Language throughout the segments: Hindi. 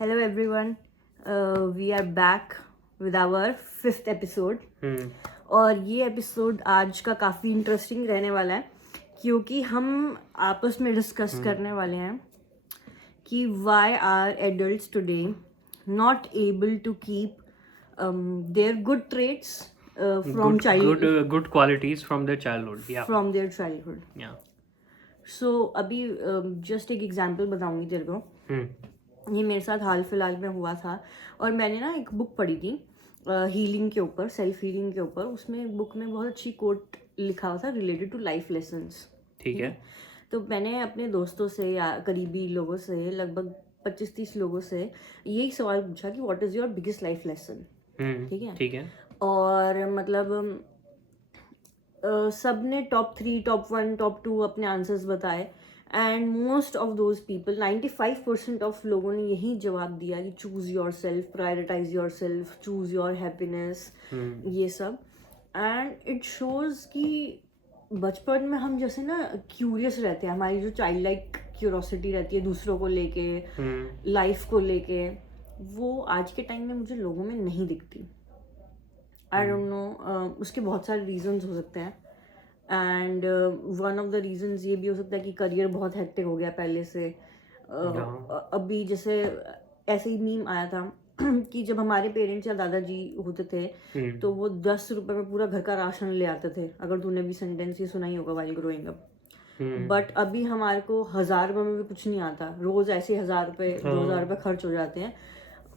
Hello everyone, we are back with our 5th episode. और ये एपिसोड आज का काफ़ी इंटरेस्टिंग रहने वाला है क्योंकि हम आपस में डिस्कस करने वाले हैं कि why are adults today not able to keep their good traits from childhood, good qualities from their childhood. Yeah. from their childhood. Yeah. So अभी जस्ट एक एग्जांपल बताऊंगी तेरे को. ये मेरे साथ हाल फिलहाल में हुआ था और मैंने ना एक बुक पढ़ी थी हीलिंग के ऊपर, सेल्फ हीलिंग के ऊपर. उसमें बुक में बहुत अच्छी कोट लिखा हुआ था रिलेटेड टू लाइफ लेसन्स. ठीक है. तो मैंने अपने दोस्तों से या करीबी लोगों से, लगभग 25-30 लोगों से यही सवाल पूछा कि what is your biggest life lesson. ठीक है. और मतलब सब ने टॉप 3, टॉप 1, टॉप 2 अपने आंसर्स बताए. And most of those people, 95% of लोगों ने यही जवाब दिया कि choose yourself, prioritise yourself, choose your happiness, ये सब. एंड इट शोज कि बचपन में हम जैसे ना क्यूरियस रहते हैं, हमारी जो चाइल्ड लाइक क्यूरोसिटी रहती है दूसरों को लेके, लाइफ को लेके, वो आज के टाइम में मुझे लोगों में नहीं दिखती. आई डोंट नो, उसके बहुत सारे रीजंस हो सकते हैं. And one of the reasons ये भी हो सकता है कि करियर बहुत हेक्टिक हो गया पहले से. अभी जैसे ऐसे ही मीम आया था कि जब हमारे पेरेंट्स या दादाजी होते थे तो वो 10 रुपए में पूरा घर का राशन ले आते थे. अगर तूने भी सेंटेंस ये सुना ही होगा वाइल ग्रोइंग अप. बट अभी हमारे को 1000 रुपए में भी कुछ नहीं आता. रोज ऐसे 1000 रुपए 2000 रुपए खर्च हो जाते हैं.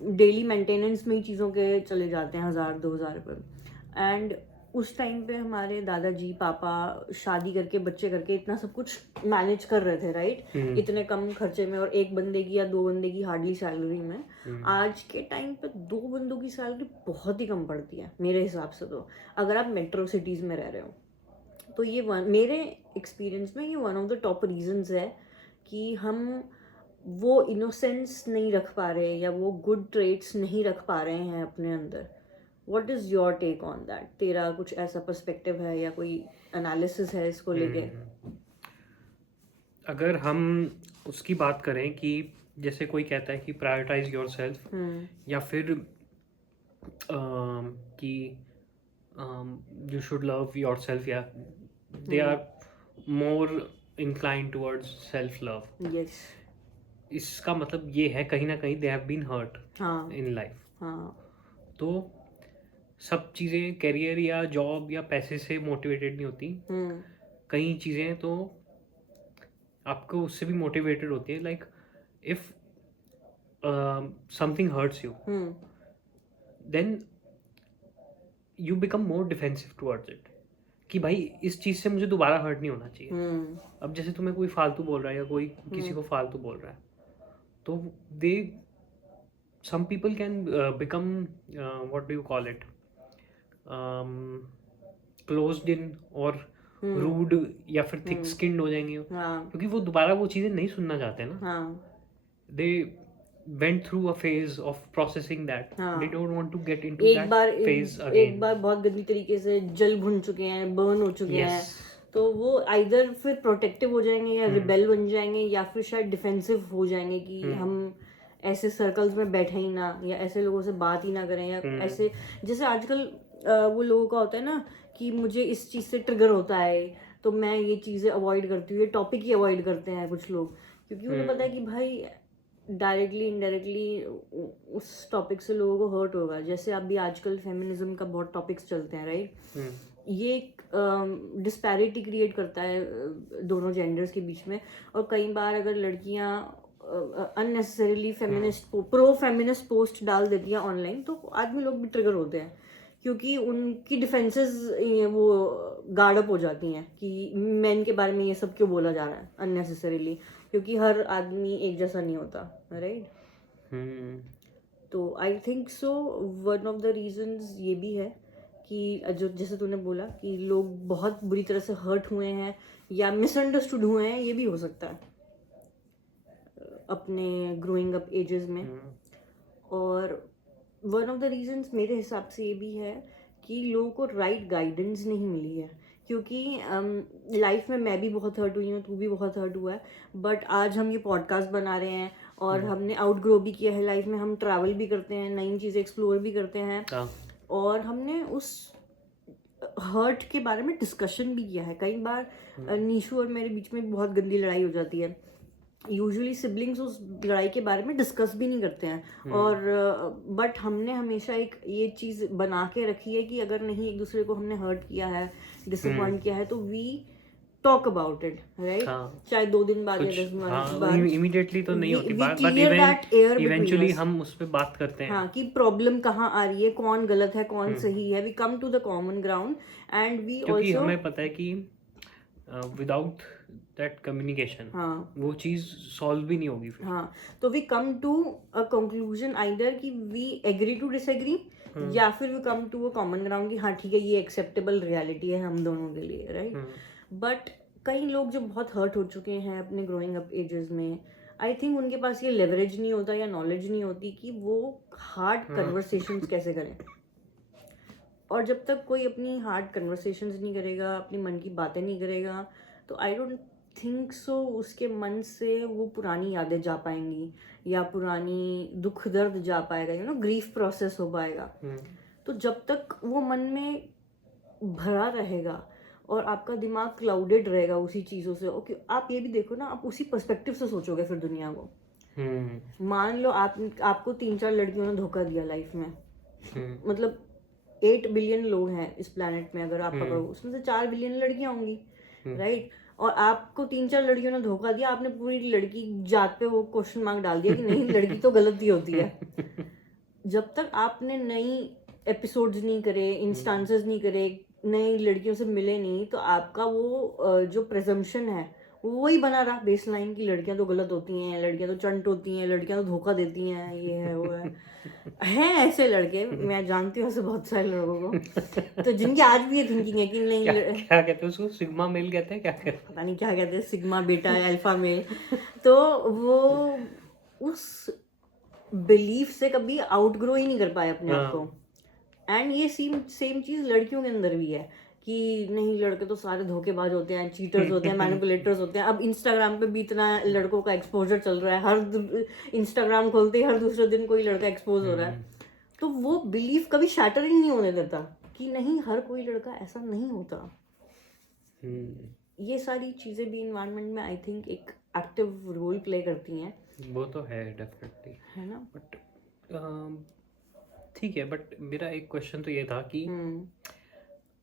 डेली मेंटेनेंस में ही चीज़ों के चले जाते हैं 1000-2000 रुपए. एंड उस टाइम पे हमारे दादाजी पापा शादी करके बच्चे करके इतना सब कुछ मैनेज कर रहे थे, राइट? इतने कम खर्चे में और एक बंदे की या 2 बंदे की हार्डली सैलरी में. आज के टाइम पे 2 बंदों की सैलरी बहुत ही कम पड़ती है मेरे हिसाब से. तो अगर आप मेट्रो सिटीज़ में रह रहे हो तो ये मेरे एक्सपीरियंस में ये one of the top reasons है कि हम वो इनोसेंस नहीं रख पा रहे या वो गुड ट्रेट्स नहीं रख पा रहे हैं अपने अंदर. What is your take on that? तेरा कुछ ऐसा पर्सपेक्टिव है या कोई एनालिसिस है इसको लेके? अगर हम उसकी बात करें कि जैसे कोई कहता है कि प्रायोरिटाइज योर सेल्फ, या फिर कि you should love your self, या they are more incline towards self love. Yes. इसका मतलब ये है कहीं ना कहीं they have been hurt in life. तो सब चीज़ें कैरियर या जॉब या पैसे से मोटिवेटेड नहीं होती. कई चीज़ें तो आपको उससे भी मोटिवेटेड होती है. Like if something hurts you, then you become more defensive towards it कि भाई इस चीज़ से मुझे दोबारा हर्ट नहीं होना चाहिए. अब जैसे तुम्हें कोई फालतू बोल रहा है या कोई किसी को फालतू बोल रहा है, तो दे some people can become what do you call it, closed in और rude या फिर thick skinned हो जाएंगे. क्योंकि वो दोबारा वो चीज़ें नहीं सुनना चाहते ना. they went through a phase of processing that. they don't want to get into that phase again. एक बार बहुत गंदी तरीके से जल भुन चुके हैं, बर्न हो चुके हैं, तो वो आइदर फिर प्रोटेक्टिव हो जाएंगे या रिबेल बन जाएंगे या फिर शायद डिफेंसिव हो जाएंगे कि हम ऐसे सर्कल्स में बैठे ही ना या ऐसे लोगों से बात ही ना करें. या ऐसे जैसे आजकल वो लोगों का होता है ना कि मुझे इस चीज़ से ट्रिगर होता है तो मैं ये चीज़ें अवॉइड करती हूँ. ये टॉपिक ही अवॉइड करते हैं कुछ लोग क्योंकि उन्हें पता है कि भाई डायरेक्टली इनडायरेक्टली उस टॉपिक से लोगों को हर्ट होगा. जैसे अभी आजकल फेमिनिज्म का बहुत टॉपिक्स चलते हैं, राइट? ये एक डिस्पैरिटी क्रिएट करता है दोनों जेंडर्स के बीच में. और कई बार अगर लड़कियाँ अननेसेसरीली प्रो फेमिनिस्ट पोस्ट डाल देती है ऑनलाइन तो आदमी लोग भी ट्रिगर होते हैं क्योंकि उनकी डिफेंसेस वो गार्ड अप हो जाती हैं कि मेन के बारे में ये सब क्यों बोला जा रहा है अननेसेसरीली, क्योंकि हर आदमी एक जैसा नहीं होता, राइट? तो I think so one of the reasons ये भी है कि जो जैसे तूने बोला कि लोग बहुत बुरी तरह से हर्ट हुए हैं या मिसअंडरस्टूड हुए हैं, ये भी हो सकता है अपने ग्रोइंग अप एजेस में. और वन ऑफ द रीजंस मेरे हिसाब से ये भी है कि लोगों को राइट गाइडेंस नहीं मिली है. क्योंकि लाइफ में मैं भी बहुत हर्ट हुई हूँ, तू भी बहुत हर्ट हुआ है, बट आज हम ये पॉडकास्ट बना रहे हैं और हमने आउटग्रो भी किया है लाइफ में, हम ट्रैवल भी करते हैं, नई चीज़ें एक्सप्लोर भी करते हैं, हाँ और हमने उस हर्ट के बारे में डिस्कशन भी किया है कई बार। नीशू और मेरे बीच में बहुत गंदी लड़ाई हो जाती है, यूजुअली सिबलिंग्स उस लड़ाई के बारे में डिस्कस भी नहीं करते हैं, और बट हमने हमेशा एक ये चीज़ बना के रखी है कि अगर नहीं एक दूसरे को हमने हर्ट किया है, डिसअपॉइंट किया है, तो we talk about it, right? हाँ। चाहे 2 दिन बाद या कुछ 10 दिन हाँ बाद, इमीडिएटली तो नहीं होती we बात, but clear that air between eventually us. हम उस पे बात करते हैं। हाँ, कि प्रॉब्लम कहाँ आ रही है, कौन गलत है, कौन सही है, we come to the common ground and we क्योंकि ऑल्सो, हमें पता है कि विदाउट दैट कम्युनिकेशन हाँ वो चीज़ सॉल्व भी नहीं होगी फिर। हाँ, तो we come to a conclusion either कि वी एग्री टू डिसएग्री, या फिर we come to a common ground कि हाँ ठीक है ये एक्सेप्टेबल रियलिटी है हम दोनों के लिए, राइट? बट कई लोग जो बहुत हर्ट हो चुके हैं अपने ग्रोइंग अप एजेस में, आई थिंक उनके पास ये लेवरेज नहीं होता या नॉलेज नहीं होती कि वो हार्ड कन्वर्सेशंस कैसे करें। और जब तक कोई अपनी हार्ड कन्वर्सेशंस नहीं करेगा, अपनी मन की बातें नहीं करेगा, तो आई डोंट थिंक सो उसके मन से वो पुरानी यादें जा पाएंगी, या पुरानी दुख दर्द जा पाएगा, यू नो, ग्रीफ प्रोसेस हो पाएगा। तो जब तक वो मन में भरा रहेगा और आपका दिमाग क्लाउडेड रहेगा उसी चीज़ों से, ओके, आप ये भी देखो ना, आप उसी पर्सपेक्टिव से सोचोगे फिर दुनिया को। मान लो आपको 3-4 लड़कियों ने धोखा दिया लाइफ में, मतलब 8 बिलियन लोग हैं इस प्लेनेट में, अगर आप पकड़ो उसमें से 4 बिलियन लड़कियां होंगी, राइट? और आपको 3-4 लड़कियों ने धोखा दिया, आपने पूरी लड़की जात पे वो क्वेश्चन मार्क डाल दिया कि नहीं लड़की तो गलत ही होती है। जब तक आपने नई एपिसोड्स नहीं करे, इंस्टांसेस नहीं करे, नई लड़कियों से मिले नहीं, तो आपका वो जो प्रेजम्पशन है वो वही बना रहा बेसलाइन कि लड़कियां तो गलत होती हैं, लड़कियां तो चंट होती हैं, लड़कियां तो धोखा देती हैं, ये है वो है। हैं ऐसे लड़के, मैं जानती हूँ ऐसे बहुत सारे लोगों को, तो जिनकी आज भी ये थिंकिंग है कि नहीं क्या कहते हैं उसको, सिग्मा मेल कहते हैं, क्या कहते हैं, पता नहीं क्या कहते हैं, सिग्मा बेटा, अल्फा मेल। तो वो उस बिलीफ से कभी आउटग्रो ही नहीं कर पाए अपने आप को। एंड ये सेम चीज़ लड़कियों के अंदर भी है कि नहीं लड़के तो सारे धोखेबाज होते हैं, चीटर्स होते हैं, मैनिपुलेटर्स होते हैं। अब इंस्टाग्राम पे भी इतना लड़कों का एक्सपोजर चल रहा है, हर इंस्टाग्राम खोलते ही हर दूसरे दिन कोई लड़का एक्सपोज हो रहा है, तो वो बिलीफ कभी शैटर ही नहीं होने देता कि नहीं हर कोई लड़का ऐसा नहीं होता। ये सारी चीज़ें भी इन्वायरमेंट में आई थिंक एक एक्टिव रोल प्ले करती हैं। वो तो है डेफिनेटली, है ना? बट ठीक है, बट मेरा एक क्वेश्चन तो ये था कि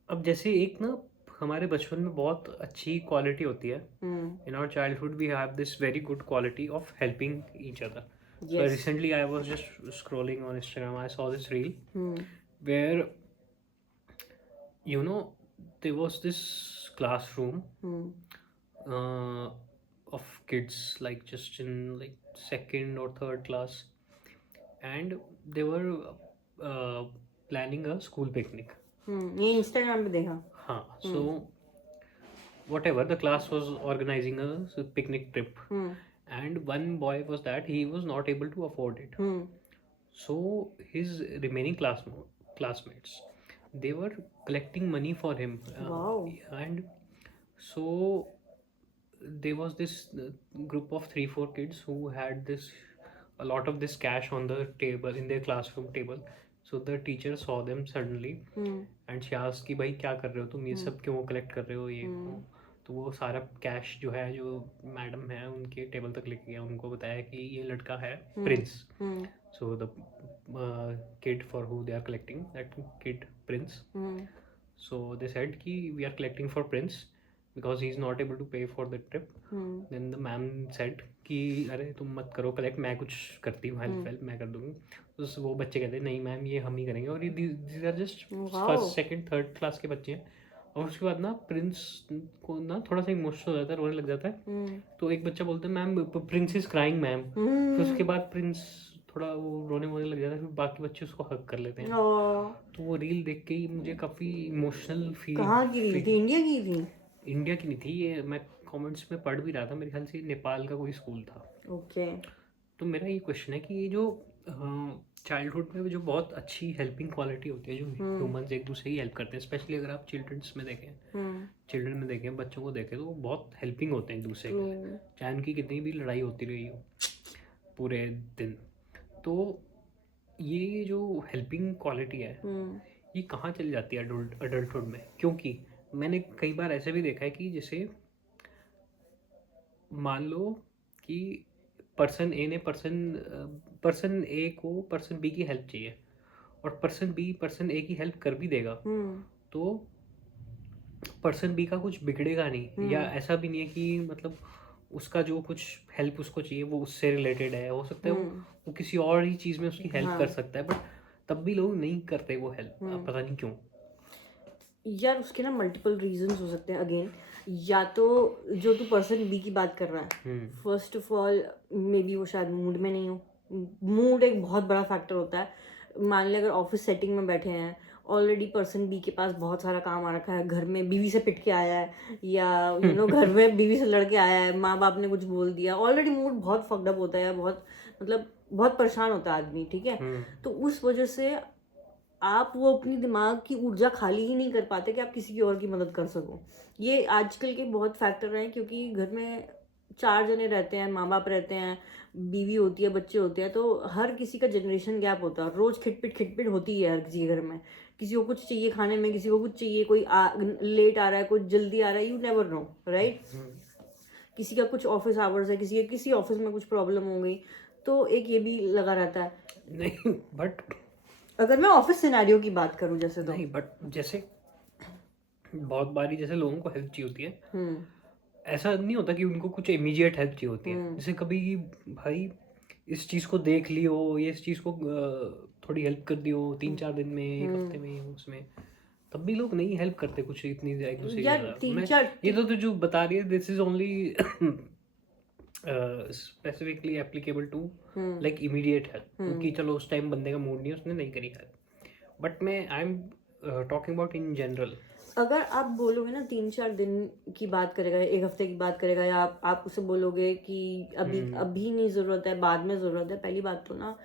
अब जैसे एक ना हमारे बचपन में बहुत अच्छी क्वालिटी होती है, in our childhood we have this very good quality of helping each other. So recently I was just scrolling on Instagram, I saw this reel where, you know, there was this classroom of kids like just in like second or third class, and they were planning a school picnic. ये इंस्टाग्राम पे देखा। हाँ, so whatever, the class was organizing a picnic trip. And one boy was that he was not able to afford it. So his remaining classmates, they were collecting money for him. Wow. And so there was this group of 3-4 kids who had a lot of this cash on the table, in their classroom table. So the teacher saw them suddenly and she asked कि भाई क्या कर रहे हो तुम, ये सब क्यों कलेक्ट कर रहे हो ये। तो वो सारा कैश जो है, जो मैडम है उनके टेबल तक लेके गया, उनको बताया कि ये लड़का है Prince. So the kid for who they are collecting, that kid Prince. So they said कि we are collecting for Prince because he is not able to pay for the trip. Then the ma'am said कि अरे तुम मत करो कलेक्ट, मैं कुछ करती हूँ हेल्प मैं कर दूँगी। तो वो बच्चे कहते हैं नहीं मैम ये हम ही करेंगे, और ये these are just first second third class के बच्चे हैं। और उसके बाद ना प्रिंस को ना थोड़ा सा इमोशनल हो जाता है, रोने लग जाता है। तो एक बच्चा बोलता है ma'am Prince is crying ma'am. फिर उसके बाद प्रिंस थोड़ा वो रोने लग जाता है, फिर बाकी बच्चे उसको हग कर लेते हैं। तो वो रील देख के ही मुझे काफ़ी इमोशनल फील। कहाँ की रही थी? इंडिया की थी? इंडिया की नहीं थी ये, मैं कमेंट्स में पढ़ भी रहा था, मेरे ख्याल से नेपाल का कोई स्कूल था। ओके। तो मेरा ये क्वेश्चन है कि ये जो चाइल्डहुड में जो बहुत अच्छी हेल्पिंग क्वालिटी होती है, जो ह्यूमंस एक दूसरे की हेल्प करते हैं, स्पेशली अगर आप चिल्ड्रंस में देखें, चिल्ड्रन में देखें, बच्चों को देखें, तो वो बहुत हेल्पिंग होते हैं एक दूसरे के, चाहे उनकी कितनी भी लड़ाई होती रही हो। पूरे दिन। तो ये जो हेल्पिंग क्वालिटी है ये कहाँ चली जाती है अडल्टहुड में? क्योंकि मैंने कई बार ऐसे भी देखा है कि जैसे मान लो कि पर्सन ए को पर्सन बी की हेल्प चाहिए और पर्सन बी पर्सन ए की हेल्प कर भी देगा, तो पर्सन बी का कुछ बिगड़ेगा नहीं, या ऐसा भी नहीं है कि मतलब उसका जो कुछ हेल्प उसको चाहिए वो उससे रिलेटेड है, हो सकता है वो किसी और ही चीज़ में उसकी हेल्प कर सकता है, बट तब भी लोग नहीं करते वो हेल्प, पता नहीं क्यों। यार उसके ना मल्टीपल रीजंस हो सकते हैं। अगेन, या तो जो तू पर्सन बी की बात कर रहा है, first of all may be वो शायद मूड में नहीं हो। मूड एक बहुत बड़ा फैक्टर होता है। मान ले अगर ऑफिस सेटिंग में बैठे हैं, ऑलरेडी पर्सन बी के पास बहुत सारा काम आ रखा है, घर में बीवी से पिट के आया है, या घर में बीवी से लड़ के आया है, माँ बाप ने कुछ बोल दिया, ऑलरेडी मूड बहुत फक्ड अप होता है, बहुत मतलब बहुत परेशान होता है आदमी, ठीक है। तो उस वजह से आप वो अपनी दिमाग की ऊर्जा खाली ही नहीं कर पाते कि आप किसी की और की मदद कर सको। ये आजकल के बहुत फैक्टर हैं, क्योंकि घर में 4 जने रहते हैं, माँ बाप रहते हैं, बीवी होती है, बच्चे होते हैं, तो हर किसी का जनरेशन गैप होता है, रोज खिटपिट होती है हर किसी के घर में। किसी को कुछ चाहिए खाने में, किसी को कुछ चाहिए, कोई लेट आ रहा है, कोई जल्दी आ रहा है, यू नेवर नो, राइट। किसी का कुछ ऑफिस आवर्स है, किसी ऑफिस में कुछ प्रॉब्लम हो गई, तो एक ये भी लगा रहता है। नहीं बट अगर मैं ऑफिस सिनेरियो की बात करूं जैसे, तो नहीं, बट जैसे बहुत बारी जैसे लोगों को हेल्प चाहिए होती है, ऐसा नहीं होता कि उनको कुछ इमीडिएट हेल्प चाहिए होती है। जैसे कभी भाई इस चीज़ को देख लियो, ये इस चीज़ को थोड़ी हेल्प कर दियो 3-4 दिन में, 1 हफ्ते में, उसमें तब भी लोग नहीं हेल्प करते कुछ इतनी एक दूसरे की यार ज़्यादा। मैं ये तो जो बता रही है this is only specifically applicable to like immediate help, क्योंकि चलो उस टाइम बंदे का मूड नहीं, उसने नहीं करी हेल्प, बट मैं I am talking about in general. अगर आप बोलोगे ना 3-4 दिन की बात करेगा, 1 हफ्ते की बात करेगा, या आप उसे बोलोगे कि अभी नहीं ज़रूरत है, बाद में ज़रूरत है, पहली बात तो ना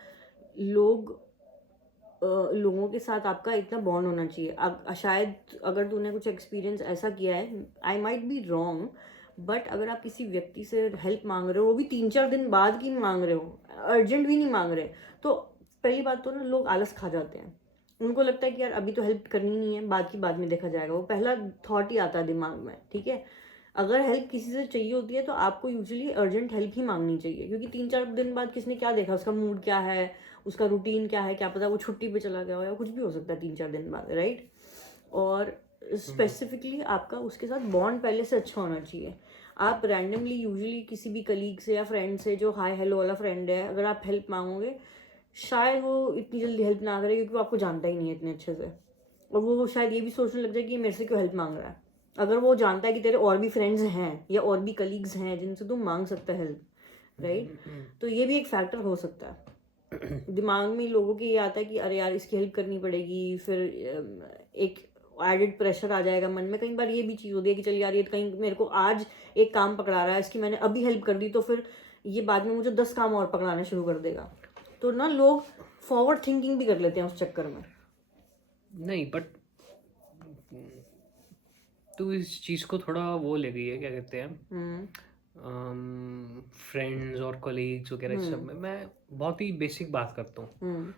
लोगों के साथ आपका इतना बॉन्ड होना चाहिए। शायद अगर तूने कुछ एक्सपीरियंस ऐसा किया है, I might be wrong, but अगर आप किसी व्यक्ति से हेल्प मांग रहे हो, वो भी 3-4 दिन बाद की मांग रहे हो, अर्जेंट भी नहीं मांग रहे, तो पहली बात तो ना लोग आलस खा जाते हैं। उनको लगता है कि यार अभी तो हेल्प करनी नहीं है, बाद में देखा जाएगा, वो पहला थॉट ही आता है दिमाग में, ठीक है। अगर हेल्प किसी से चाहिए होती है तो आपको यूजुअली अर्जेंट हेल्प ही मांगनी चाहिए, क्योंकि 3-4 दिन बाद किसने क्या देखा, उसका मूड क्या है, उसका रूटीन क्या है, क्या पता वो छुट्टी पे चला गया हो, या कुछ भी हो सकता है 3-4 दिन बाद, राइट। और स्पेसिफिकली आपका उसके साथ बॉन्ड पहले से अच्छा होना चाहिए। आप रैंडमली यूजुअली किसी भी कलीग से या फ्रेंड से, जो हाय हेलो वाला फ्रेंड है, अगर आप हेल्प मांगोगे, शायद वो इतनी जल्दी हेल्प ना करे, क्योंकि वो आपको जानता ही नहीं है इतने अच्छे से, और वो शायद ये भी सोचने लग जाए कि मेरे से क्यों हेल्प मांग रहा है। अगर वो जानता है कि तेरे और भी फ्रेंड्स हैं या और भी कलीग्स हैं जिनसे तुम मांग सकता है हेल्प, राइट, तो ये भी एक फैक्टर हो सकता है। दिमाग में लोगों के ये आता है कि अरे यार इसकी हेल्प करनी पड़ेगी, फिर एक एडेड प्रेशर आ जाएगा मन में। कई बार ये भी चीज़ होती है कि चल यार ये कहीं मेरे को आज एक काम पकड़ा रहा है, इसकी मैंने अभी हेल्प कर दी, तो फिर ये बाद में मुझे 10 काम और पकड़ाना शुरू कर देगा, तो ना लोग फॉरवर्ड थिंकिंग भी कर लेते हैं उस चक्कर में। नहीं बट तो इस चीज़ को थोड़ा वो ले गई है, क्या कहते हैं, फ्रेंड्स और कोलीग्स वगैरह, इस सब में मैं बहुत ही बेसिक बात करता हूँ।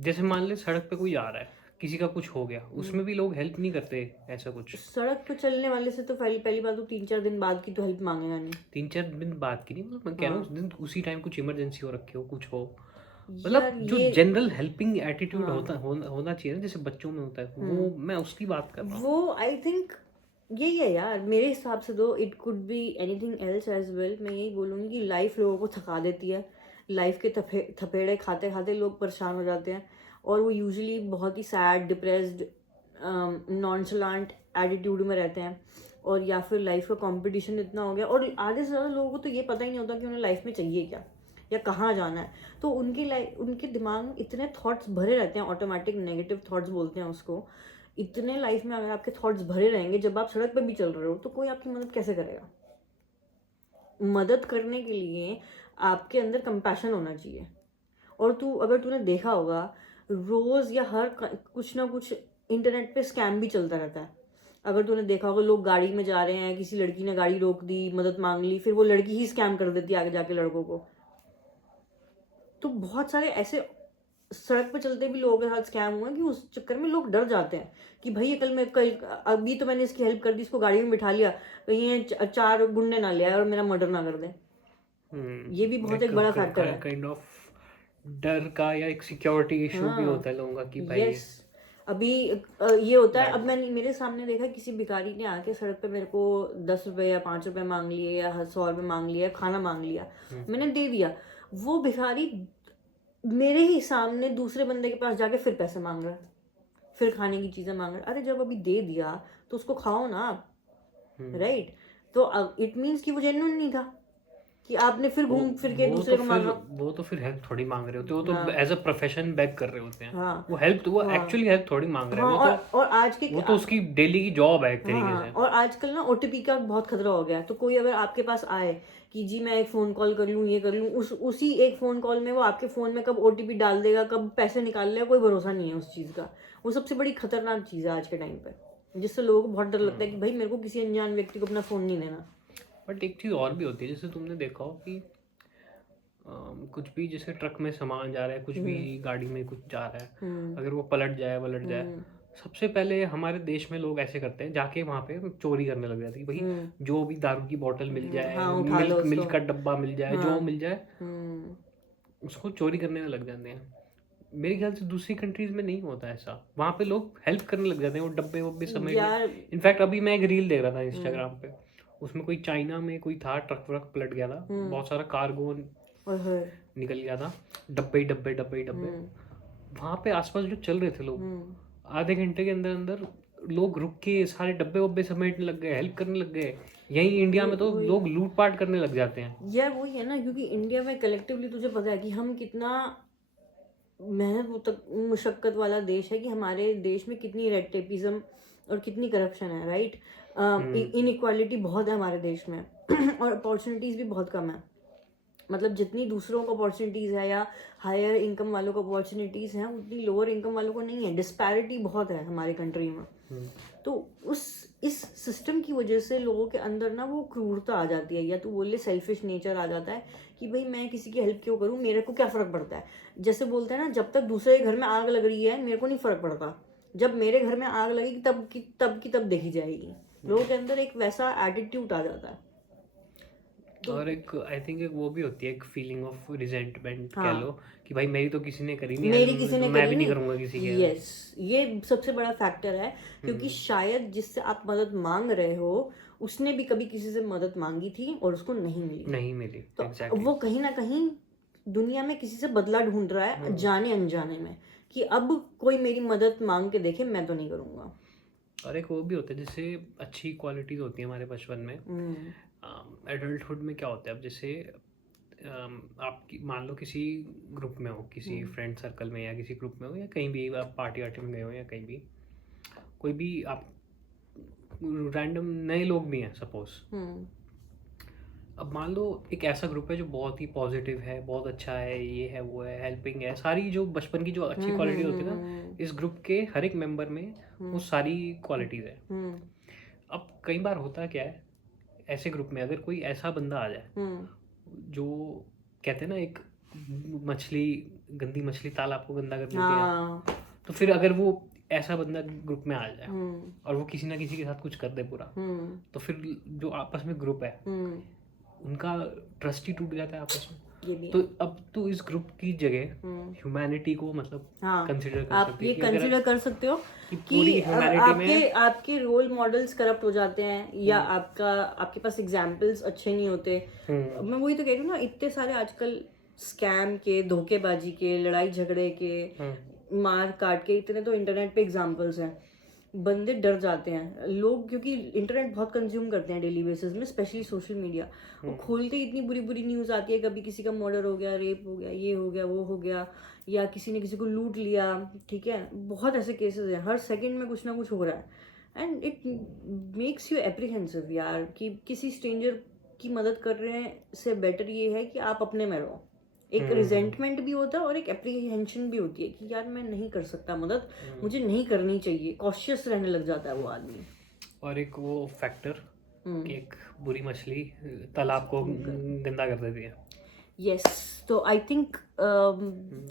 जैसे मान ले सड़क पे कोई आ रहा है, किसी का कुछ हो गया, उसमें भी लोग हेल्प नहीं करते। ऐसा कुछ सड़क पे चलने वाले से तो पहली बात तो 3-4 दिन बाद की तो हेल्प मांगेगा नहीं। 3-4 दिन बाद की नहीं, मतलब मैं कह रहा हूँ उस दिन उसी टाइम कुछ इमरजेंसी हो रखी हो, कुछ हो, मतलब जो जनरल हेल्पिंग एटीट्यूड होना चाहिए ना, जैसे बच्चों में होता है, वो मैं उसकी बात कर रहा हूँ। वो आई थिंक यही है यार, मेरे हिसाब से तो it could be anything else as well. मैं यही बोलूँगी कि लाइफ लोगों को थका देती है, लाइफ के थपेड़े खाते खाते लोग परेशान हो जाते हैं, और वो यूजुअली बहुत ही सैड, डिप्रेस्ड, नॉनचलांट एटीट्यूड में रहते हैं, और या फिर लाइफ का कंपटीशन इतना हो गया, और आधे से ज़्यादा लोगों को तो ये पता ही नहीं होता कि उन्हें लाइफ में चाहिए क्या या कहाँ जाना है। तो उनके दिमाग में इतने थॉट्स भरे रहते हैं, ऑटोमेटिक नेगेटिव थॉट्स बोलते हैं उसको। इतने लाइफ में अगर आपके थॉट्स भरे रहेंगे, जब आप सड़क पर भी चल रहे हो, तो कोई आपकी मदद कैसे करेगा। मदद करने के लिए आपके अंदर कंपैशन होना चाहिए। और अगर तूने देखा होगा, रोज या हर कुछ ना कुछ इंटरनेट पे स्कैम भी चलता रहता है। अगर तूने देखा होगा, लोग गाड़ी में जा रहे हैं, किसी लड़की ने गाड़ी रोक दी, मदद मांग ली, फिर वो लड़की ही स्कैम कर देती है आगे जाके लड़कों को। तो बहुत सारे ऐसे सड़क पे चलते भी लोगों के साथ स्कैम हुआ कि उस चक्कर में लोग डर जाते हैं कि भाई कल अभी तो मैंने इसकी हेल्प कर दी, इसको गाड़ी में बिठा लिया, कहीं ये 4 गुंडे ना ले आए और मेरा मर्डर ना कर दे। ये भी बहुत एक बड़ा फैक्टर है। काइंड ऑफ डर का या एक सिक्योरिटी इशू भी होता है लोगों का कि भाई यस, अभी ये होता है। अब मैंने मेरे सामने देखा किसी भिखारी ने आके सड़क पे मेरे को 10 रुपए या 5 रुपए मांग लिए या 100 रुपए मांग लिया, खाना मांग लिया, मैंने दे दिया। वो भिखारी मेरे ही सामने दूसरे बंदे के पास जाके फिर पैसे मांग रहा है, फिर खाने की चीजें मांग रहा है। अरे जब अभी दे दिया तो उसको खाओ ना आप, राइट? तो इट मीन्स कि वो जेन्युइन नहीं था कि आपने फिर घूम फिर के दूसरे को मांगा। वो तो फिर हेल्प थोड़ी मांग रहे होते हैं, वो तो एज अ प्रोफेशन बैक कर रहे होते हैं। हाँ, वो हेल्प तो वो एक्चुअली हेल्प थोड़ी मांग रहे हैं, हाँ, और आज के वो तो उसकी डेली की जॉब है एक तरीके हाँ, से। और आजकल ना ओटीपी का बहुत खतरा हो गया है। तो कोई अगर आपके पास आए कि जी मैं एक फ़ोन कॉल कर लूँ, ये कर लूँ, उसी एक फ़ोन कॉल में वो आपके फ़ोन में कब ओटीपी डाल देगा, कब पैसे निकाल लेगा, कोई भरोसा नहीं है उस चीज़ का। वो सबसे बड़ी खतरनाक चीज़ है आज के टाइम पे, जिससे लोगों को बहुत डर लगता है कि भाई मेरे को किसी अनजान व्यक्ति को अपना फ़ोन नहीं देना। बट एक चीज़ और भी होती है, जैसे तुमने देखा हो कि कुछ भी जैसे ट्रक में सामान जा रहा है, कुछ भी गाड़ी में कुछ जा रहा है, अगर वो पलट जाए, सबसे पहले हमारे देश में लोग ऐसे करते हैं, जाके वहाँ पे चोरी करने लग जाते हैं। भाई जो भी दारू की बोतल मिल जाए, मिल्क का डब्बा मिल जाए, जो मिल जाए उसको चोरी करने में लग जाते हैं। मेरे ख्याल से दूसरी कंट्रीज में नहीं होता ऐसा, वहाँ पे लोग हेल्प करने लग जाते हैं, वो डब्बे वब्बे समेटने। इनफैक्ट अभी मैं एक रील देख रहा था इंस्टाग्राम पे, उसमें कोई चाइना में कोई था, ट्रक व्रक पलट गया था, बहुत सारा कार्गो निकल गया था, डब्बे डब्बे डब्बे डब्बे। वहाँ पे आसपास जो चल रहे थे लोग, आधे घंटे के अंदर अंदर लोग रुक के सारे डब्बे वब्बे समेटने लग गए, हेल्प करने लग गए। यही इंडिया में तो लोग लूटपाट करने लग जाते हैं यार। वही है ना, क्योंकि इंडिया में कलेक्टिवली तुझे पता है कि हम कितना मेहनत मुशक्कत वाला देश है, कि हमारे देश में कितनी रेड टेपिज्म और कितनी करप्शन है, राइट? इनइक्वालिटी बहुत है हमारे देश में और अपॉर्चुनिटीज़ भी बहुत कम है। मतलब जितनी दूसरों को अपॉर्चुनिटीज़ है या हायर इनकम वालों को अपॉर्चुनिटीज़ हैं, उतनी लोअर इनकम वालों को नहीं है। डिस्पैरिटी बहुत है हमारी कंट्री में। तो इस सिस्टम की वजह से लोगों के अंदर ना वो क्रूरता आ जाती है, या तो बोले सेल्फिश नेचर आ जाता है कि भाई मैं किसी की हेल्प क्यों करूं, मेरे को क्या फ़र्क पड़ता है। जैसे बोलते हैं ना, जब तक दूसरे के घर में आग लग रही है मेरे को नहीं फ़र्क पड़ता, जब मेरे घर में आग लगेगी तब देखी जाएगी। लोगों के अंदर एक वैसा एटीट्यूड आ जाता है। और एक आई थिंक एक वो भी होती है, एक फीलिंग ऑफ रिजेंटमेंट कह लो, कि भाई मेरी तो किसी ने करी नहीं, मेरी किसी ने मैं करी भी नहीं करूंगा किसी के। यस, ये सबसे बड़ा फैक्टर है, क्योंकि शायद जिससे आप मदद मांग रहे हो उसने भी कभी किसी से मदद मांगी थी और उसको नहीं मिली। तो exactly. वो कहीं ना कहीं दुनिया में किसी से बदला ढूंढ रहा है, जाने अनजाने में, कि अब कोई मेरी मदद मांग के देखे, मैं तो नहीं करूंगा। और एक वो भी होता है, जैसे अच्छी क्वालिटीज होती है हमारे बचपन में, एडल्टहुड में क्या होता है। अब जैसे आप मान लो किसी ग्रुप में हो, किसी फ्रेंड सर्कल में या किसी ग्रुप में हो, या कहीं भी आप पार्टी वार्टी में गए हो, या कहीं भी कोई भी आप रैंडम नए लोग भी हैं सपोज। अब मान लो एक ऐसा ग्रुप है जो बहुत ही पॉजिटिव है, बहुत अच्छा है, ये है वो है, हेल्पिंग है, सारी जो बचपन की जो अच्छी क्वालिटी होती है ना, इस ग्रुप के हर एक मेंबर में वो सारी क्वालिटीज़ है। अब कई बार होता क्या है, ऐसे ग्रुप में अगर कोई ऐसा बंदा आ जाए जो कहते हैं ना, एक गंदी मछली तालाब को गंदा कर देती है, तो फिर अगर वो ऐसा बंदा ग्रुप में आ जाए और वो किसी ना किसी के साथ कुछ कर दे पूरा, तो फिर जो आपस में ग्रुप है उनका ट्रस्ट ही टूट जाता है आपस में। तो अब तो इस ग्रुप की जगह ह्यूमैनिटी को मतलब कंसीडर कर सकते हैं, ये कंसीडर कर सकते हो कि आपके रोल मॉडल्स करप्ट हो जाते हैं, या आपके पास एग्जाम्पल्स अच्छे नहीं होते। मैं वही तो कह रही हूँ ना, इतने सारे आजकल स्कैम के, धोखेबाजी के, लड़ाई झगड़े के, मार काट के, इतने तो इंटरनेट पे एग्जाम्पल्स हैं। बंदे डर जाते हैं लोग, क्योंकि इंटरनेट बहुत कंज्यूम करते हैं डेली बेसिस में, स्पेशली सोशल मीडिया। वो खोलते ही इतनी बुरी बुरी न्यूज़ आती है, कभी किसी का मर्डर हो गया, रेप हो गया, ये हो गया, वो हो गया, या किसी ने किसी को लूट लिया, ठीक है, बहुत ऐसे केसेस हैं, हर सेकंड में कुछ ना कुछ हो रहा है। And it makes you apprehensive यार, कि किसी स्ट्रेंजर की मदद कर रहे हैं से बेटर ये है कि आप अपने में रहो। एक रिजेंटमेंट भी होता है और एक एप्रीहेंशन भी होती है कि यार मैं नहीं कर सकता मदद, मुझे नहीं करनी चाहिए, कॉशियस रहने लग जाता है वो आदमी। और एक वो फैक्टर कि एक बुरी मछली तालाब को गंदा कर देती है। यस, तो आई थिंक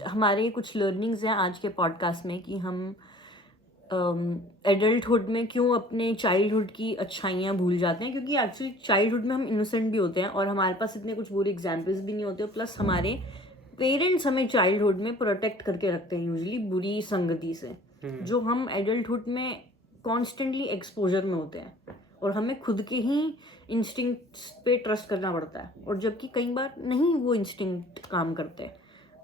हमारे कुछ लर्निंग्स हैं आज के पॉडकास्ट में कि हम एडल्टहुड में क्यों अपने चाइल्डहुड की अच्छाइयाँ भूल जाते हैं, क्योंकि एक्चुअली चाइल्डहुड में हम इनोसेंट भी होते हैं और हमारे पास इतने कुछ बुरे एग्जाम्पल्स भी नहीं होते, प्लस हमारे पेरेंट्स हमें चाइल्डहुड में प्रोटेक्ट करके रखते हैं यूजुअली बुरी संगति से, जो हम एडल्टहुड में कॉन्स्टेंटली एक्सपोजर में होते हैं और हमें खुद के ही इंस्टिंक्ट्स पे ट्रस्ट करना पड़ता है, और जबकि कई बार नहीं वो इंस्टिंक्ट काम करते,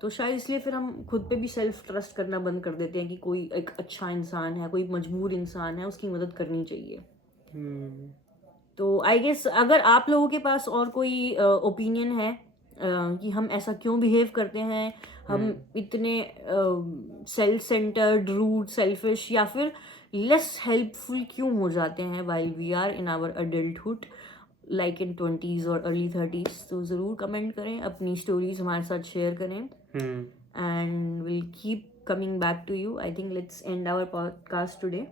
तो शायद इसलिए फिर हम खुद पे भी सेल्फ ट्रस्ट करना बंद कर देते हैं कि कोई एक अच्छा इंसान है, कोई मजबूर इंसान है, उसकी मदद करनी चाहिए। तो आई गेस अगर आप लोगों के पास और कोई ओपिनियन है कि हम ऐसा क्यों बिहेव करते हैं, हम इतने सेल्फ सेंटर्ड, रूड, सेल्फिश या फिर लेस हेल्पफुल क्यों हो जाते हैं while we are in our adulthood, like in 20s और अर्ली 30s, तो ज़रूर कमेंट करें, अपनी स्टोरीज हमारे साथ शेयर करें, and will keep coming back to you. I think let's end our podcast today.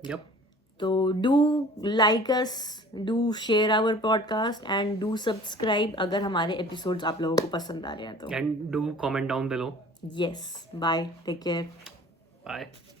Yep. तो do like us, do share our podcast and do subscribe अगर हमारे एपिसोड्स आप लोगों को पसंद आ रहे हैं तो। And do comment down below. Yes, bye, take care. Bye.